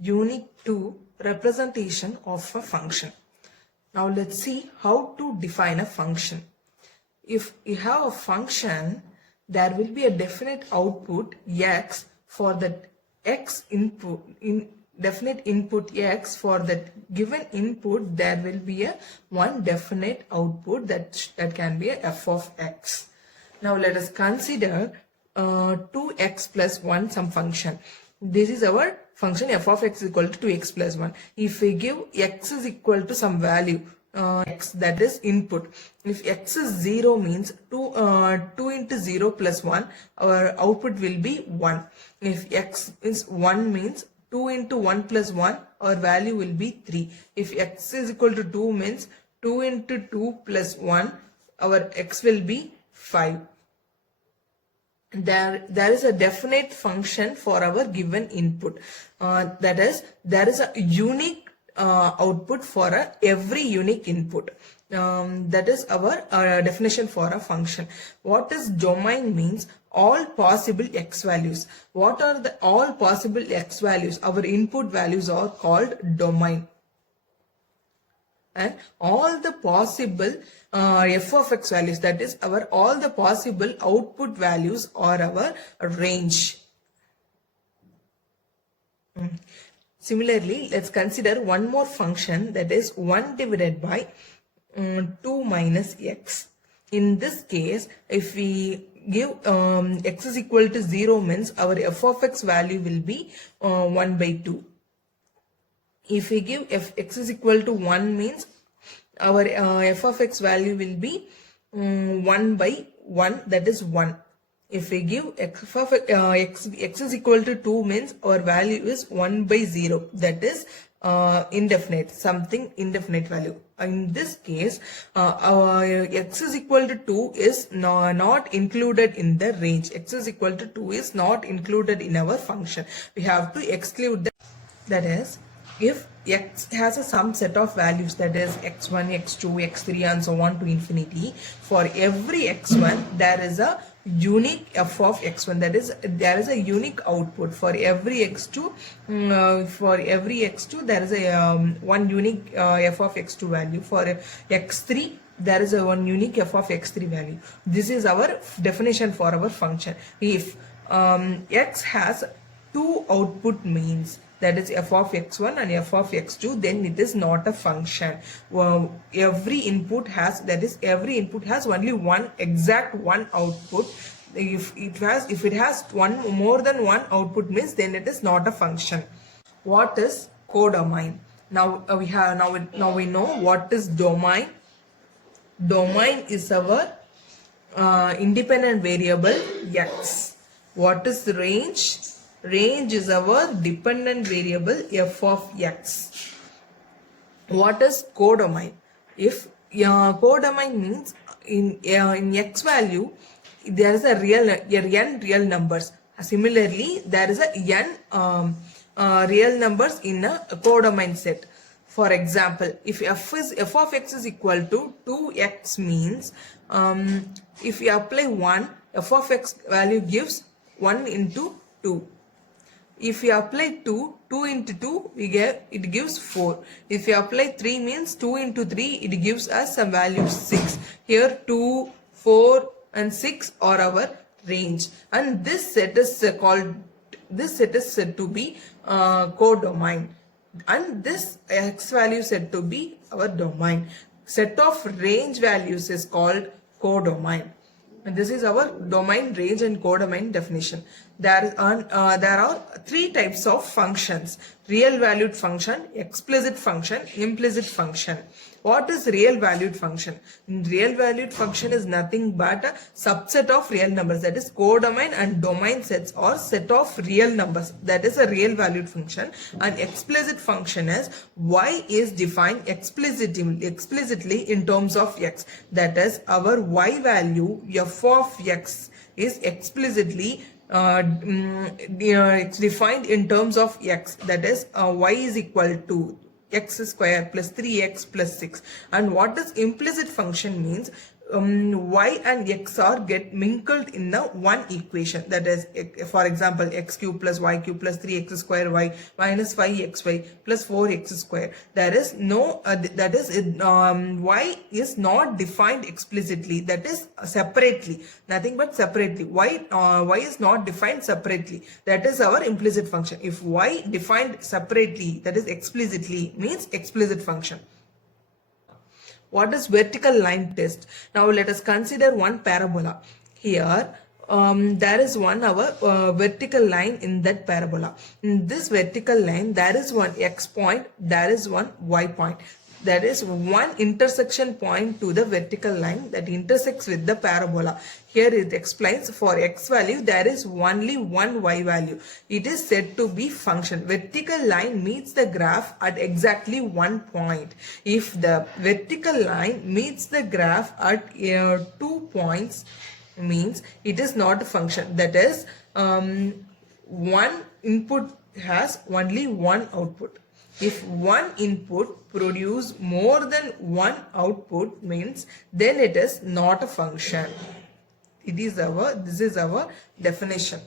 unique to representation of a function. Now let's see how to define a function. If you have a function, there will be a definite output x for that x input in definite input x. For that given input there will be a one definite output that can be a f of x. Now let us consider 2x plus 1 some function. This is our function f of x is equal to 2x plus 1. If we give x is equal to some value x, that is input. If x is 0 means 2 into 0 plus 1, our output will be 1. If x is 1 means 2 into 1 plus 1, our value will be 3. If x is equal to 2 means 2 into 2 plus 1, our x will be 5. There is a definite function for our given input. That is, there is a unique output for every unique input. That is our definition for a function. What is domain means? All possible x values. What are the all possible x values? Our input values are called domain. And all the possible f of x values, that is our all the possible output values are our range. Similarly, let's consider one more function, that is 1 divided by 2 minus x. In this case, if we give x is equal to 0 means our f of x value will be 1 by 2. If we give x is equal to 1 means our f of x value will be 1 by 1, that is 1. If we give x is equal to 2 means our value is 1 by 0, that is indefinite, something indefinite value. In this case, our x is equal to 2 is not included in the range. X is equal to 2 is not included in our function. We have to exclude that. That is, if x has a some set of values, that is x1, x2, x3 and so on to infinity, for every x1 there is a unique f of x1, that is there is a unique output. For every x2 there is a one unique f of x2 value. For x3 there is a one unique f of x3 value. This is our definition for our function. If x has two output means, that is f of x1 and f of x2, then it is not a function. Every input has, that is every input has only one exact one output. If it has one more than one output means then it is not a function. What is codomain? Now we know what is domain. Domain is our independent variable x. What is range? Range is our dependent variable f of x. What is codomain? If codomain means in x value there is a n real numbers. Similarly, there is a n real numbers in a codomain set. For example, if f of x is equal to 2x means if you apply 1, f of x value gives 1 into 2. If you apply 2 into 2, it gives 4. If you apply 3 means 2 into 3, it gives us a value 6. Here 2, 4 and 6 are our range. And this set is said to be codomain. And this x value said to be our domain. Set of range values is called codomain. And this is our domain, range and codomain definition. There are three types of functions: real valued function, explicit function, implicit function. What is real valued function? Real valued function is nothing but a subset of real numbers. That is, codomain and domain sets or set of real numbers. That is a real valued function. And explicit function is y is defined explicitly in terms of x. That is, our y value f of x is explicitly defined in terms of x. That is, y is equal to x square plus 3x plus 6. And what does implicit function means? y and x are get mingled in the one equation, that is, for example, x cube plus y cube plus 3x square y minus 5xy plus 4x square. There is no y is not defined explicitly, that is separately, nothing but separately. Y is not defined separately, that is our implicit function. If y defined separately, that is explicitly, means explicit function. What is vertical line test? Now let us consider one parabola. Here there is one vertical line in that parabola. In this vertical line there is one x point, there is one y point. There is one intersection point to the vertical line that intersects with the parabola. Here it explains for x value there is only one y value. It is said to be function. Vertical line meets the graph at exactly one point. If the vertical line meets the graph at 2 points, means it is not a function. That is, one input has only one output. If one input produce more than one output, means then it is not a function. This is our definition.